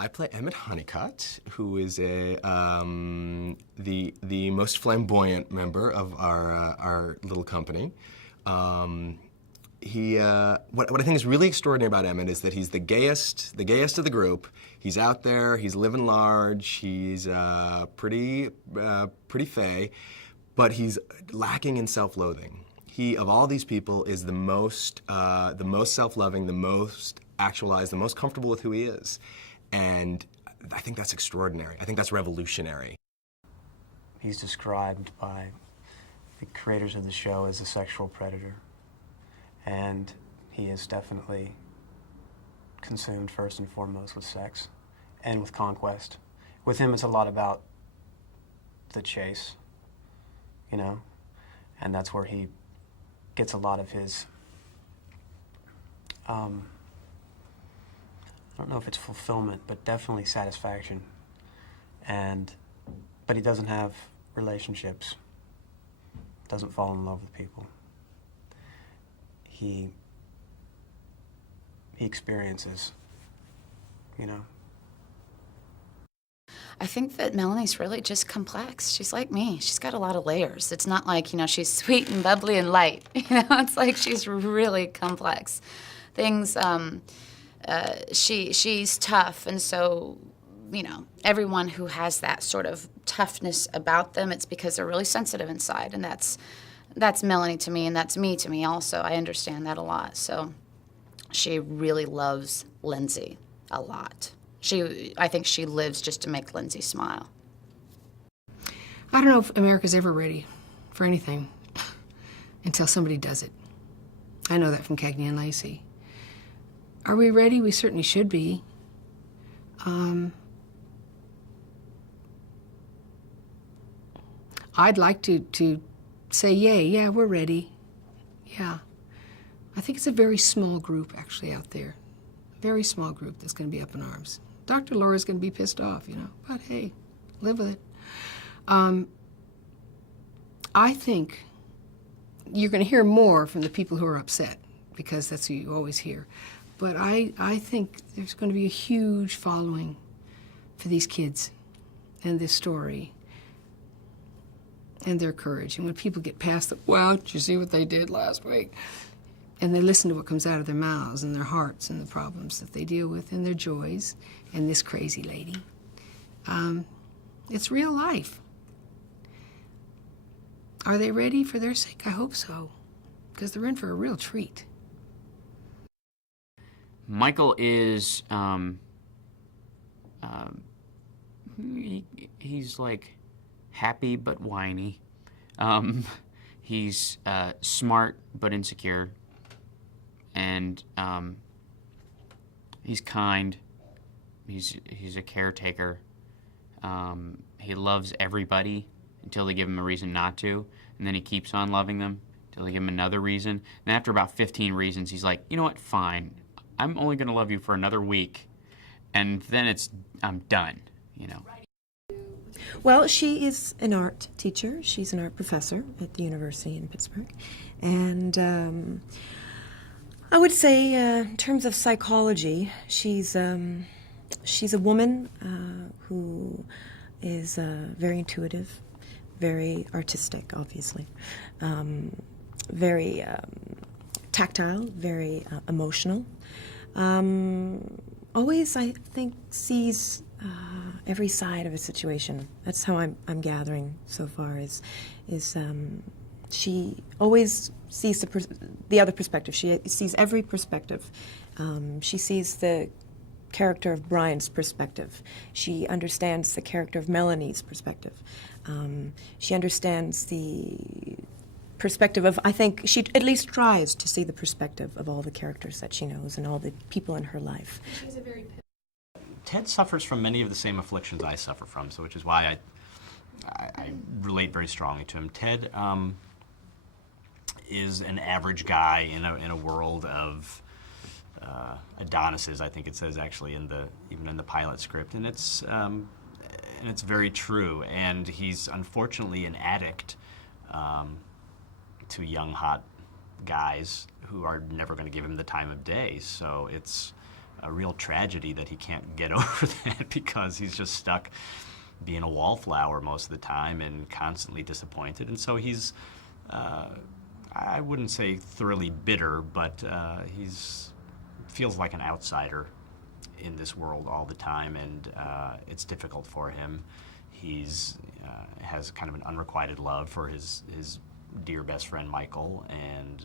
I play Emmett Honeycutt, who is the most flamboyant member of our little company. What I think is really extraordinary about Emmett is that he's the gayest of the group. He's out there, he's living large, he's pretty fey, but he's lacking in self-loathing. He, of all these people, is the most self-loving, the most actualized, the most comfortable with who he is. And I think that's extraordinary. I think that's revolutionary. He's described by the creators of the show as a sexual predator. And he is definitely consumed first and foremost with sex and with conquest. With him, it's a lot about the chase, you know? And that's where he gets a lot of his, I don't know if it's fulfillment, but definitely satisfaction. But he doesn't have relationships, doesn't fall in love with people. He experiences, you know. I think that Melanie's really just complex. She's like me. She's got a lot of layers. It's not like, you know, she's sweet and bubbly and light. You know, it's like she's really complex. Things, she's tough, and so, you know, everyone who has that sort of toughness about them, it's because they're really sensitive inside, and that's Melanie to me, and that's me to me also. I understand that a lot. So she really loves Lindsay a lot. I think she lives just to make Lindsay smile. I don't know if America's ever ready for anything until somebody does it. I know that from Cagney and Lacey. Are we ready? We certainly should be. I'd like to say, yeah, we're ready. Yeah. I think it's a very small group actually out there. A very small group that's going to be up in arms. Dr. Laura's going to be pissed off, you know, but hey, live with it. I think you're going to hear more from the people who are upset, because that's who you always hear. But I think there's going to be a huge following for these kids and this story and their courage. And when people get past the, wow, did you see what they did last week? And they listen to what comes out of their mouths and their hearts and the problems that they deal with and their joys and this crazy lady. It's real life. Are they ready for their sake? I hope so, because they're in for a real treat. Michael is, he's like happy but whiny. He's smart but insecure. And he's kind. He's a caretaker. He loves everybody until they give him a reason not to, and then he keeps on loving them until they give him another reason. And after about 15 reasons, he's like, you know what, fine. I'm only going to love you for another week, and then I'm done, you know. Well, she is an art teacher. She's an art professor at the university in Pittsburgh. And I would say, in terms of psychology, she's a woman who is very intuitive, very artistic, obviously, very tactile, very emotional. Always, I think, sees every side of a situation. That's how I'm gathering so far. Is she always sees the other perspective. She sees every perspective. She sees the character of Brian's perspective. She understands the character of Melanie's perspective. She understands the perspective of, I think, she at least tries to see the perspective of all the characters that she knows and all the people in her life. She's a very Ted suffers from many of the same afflictions I suffer from, so which is why I relate very strongly to him. Ted is an average guy in a world of Adonises, I think it says actually even in the pilot script, and it's very true. And he's unfortunately an addict to young hot guys who are never going to give him the time of day. So it's a real tragedy that he can't get over that because he's just stuck being a wallflower most of the time and constantly disappointed. And so he's, I wouldn't say thoroughly bitter, but he's feels like an outsider in this world all the time, and it's difficult for him. He's has kind of an unrequited love for his dear best friend Michael, and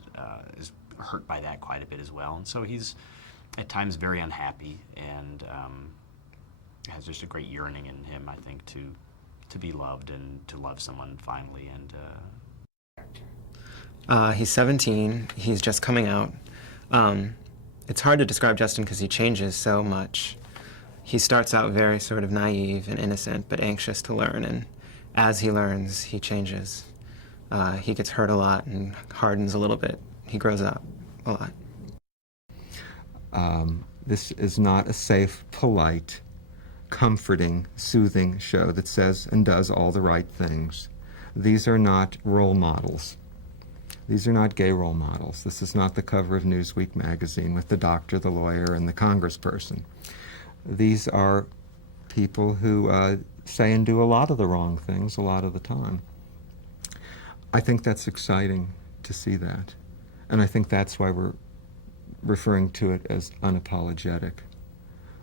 is hurt by that quite a bit as well. And so he's at times very unhappy, and has just a great yearning in him, I think, to be loved and to love someone finally. And he's 17. He's just coming out. It's hard to describe Justin because he changes so much. He starts out very sort of naive and innocent, but anxious to learn, and as he learns, he changes. He gets hurt a lot and hardens a little bit. He grows up a lot. This is not a safe, polite, comforting, soothing show that says and does all the right things. These are not role models. These are not gay role models. This is not the cover of Newsweek magazine with the doctor, the lawyer, and the congressperson. These are people who say and do a lot of the wrong things a lot of the time. I think that's exciting to see that. And I think that's why we're referring to it as unapologetic.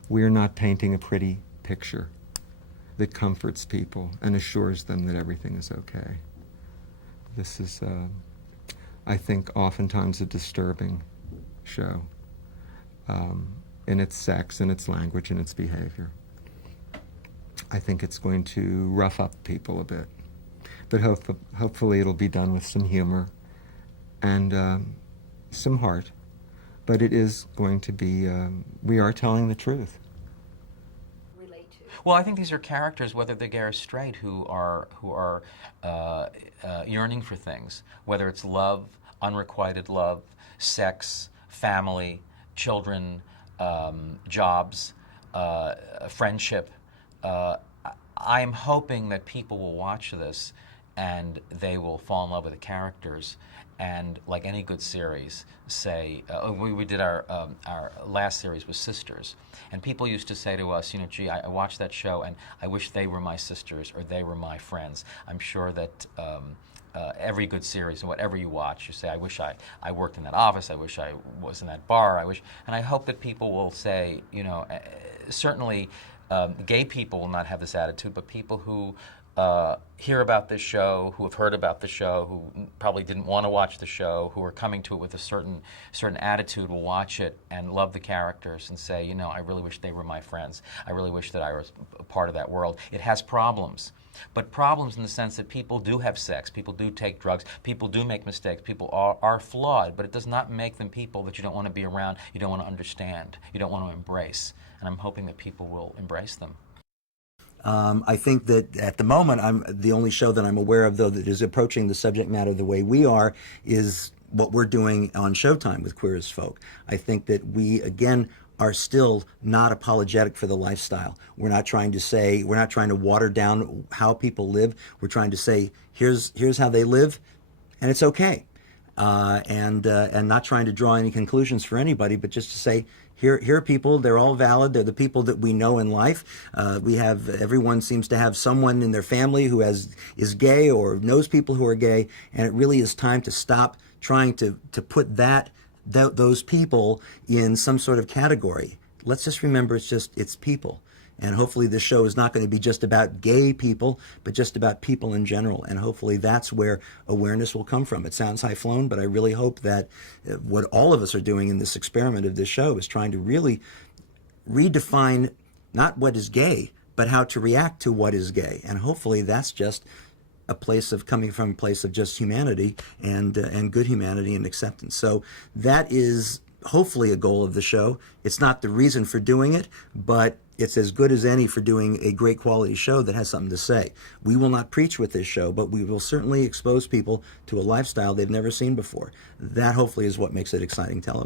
We're not painting a pretty picture that comforts people and assures them that everything is okay. This is, I think, oftentimes a disturbing show in its sex, in its language, and its behavior. I think it's going to rough up people a bit, but hopefully it'll be done with some humor and some heart. But it is going to be, we are telling the truth. Well, I think these are characters, whether they're gay or straight, who are yearning for things, whether it's love, unrequited love, sex, family, children, jobs, friendship. I'm hoping that people will watch this and they will fall in love with the characters. And like any good series, say, we did our last series was Sisters, and people used to say to us, you know, gee, I watched that show and I wish they were my sisters or they were my friends. I'm sure that every good series, and whatever you watch, you say, I wish I worked in that office, I wish I was in that bar, and I hope that people will say, you know, certainly gay people will not have this attitude, but people who hear about this show, who have heard about the show, who probably didn't want to watch the show, who are coming to it with a certain attitude, will watch it and love the characters and say, you know, I really wish they were my friends. I really wish that I was a part of that world. It has problems, but problems in the sense that people do have sex, people do take drugs, people do make mistakes, people are flawed, but it does not make them people that you don't want to be around, you don't want to understand, you don't want to embrace. And I'm hoping that people will embrace them. I think that at the moment, the only show that I'm aware of, though, that is approaching the subject matter the way we are is what we're doing on Showtime with Queer as Folk. I think that we, again, are still not apologetic for the lifestyle. We're not trying to water down how people live. We're trying to say, here's how they live, and it's okay. And not trying to draw any conclusions for anybody, but just to say, here are people, they're all valid, they're the people that we know in life. Everyone seems to have someone in their family who is gay or knows people who are gay, and it really is time to stop trying to put those people in some sort of category. Let's just remember it's people. And hopefully this show is not going to be just about gay people, but just about people in general. And hopefully that's where awareness will come from. It sounds high-flown, but I really hope that what all of us are doing in this experiment of this show is trying to really redefine not what is gay, but how to react to what is gay. And hopefully that's just coming from a place of just humanity and good humanity and acceptance. So that is hopefully a goal of the show. It's not the reason for doing it, but it's as good as any for doing a great quality show that has something to say. We will not preach with this show, but we will certainly expose people to a lifestyle they've never seen before. That hopefully is what makes it exciting television.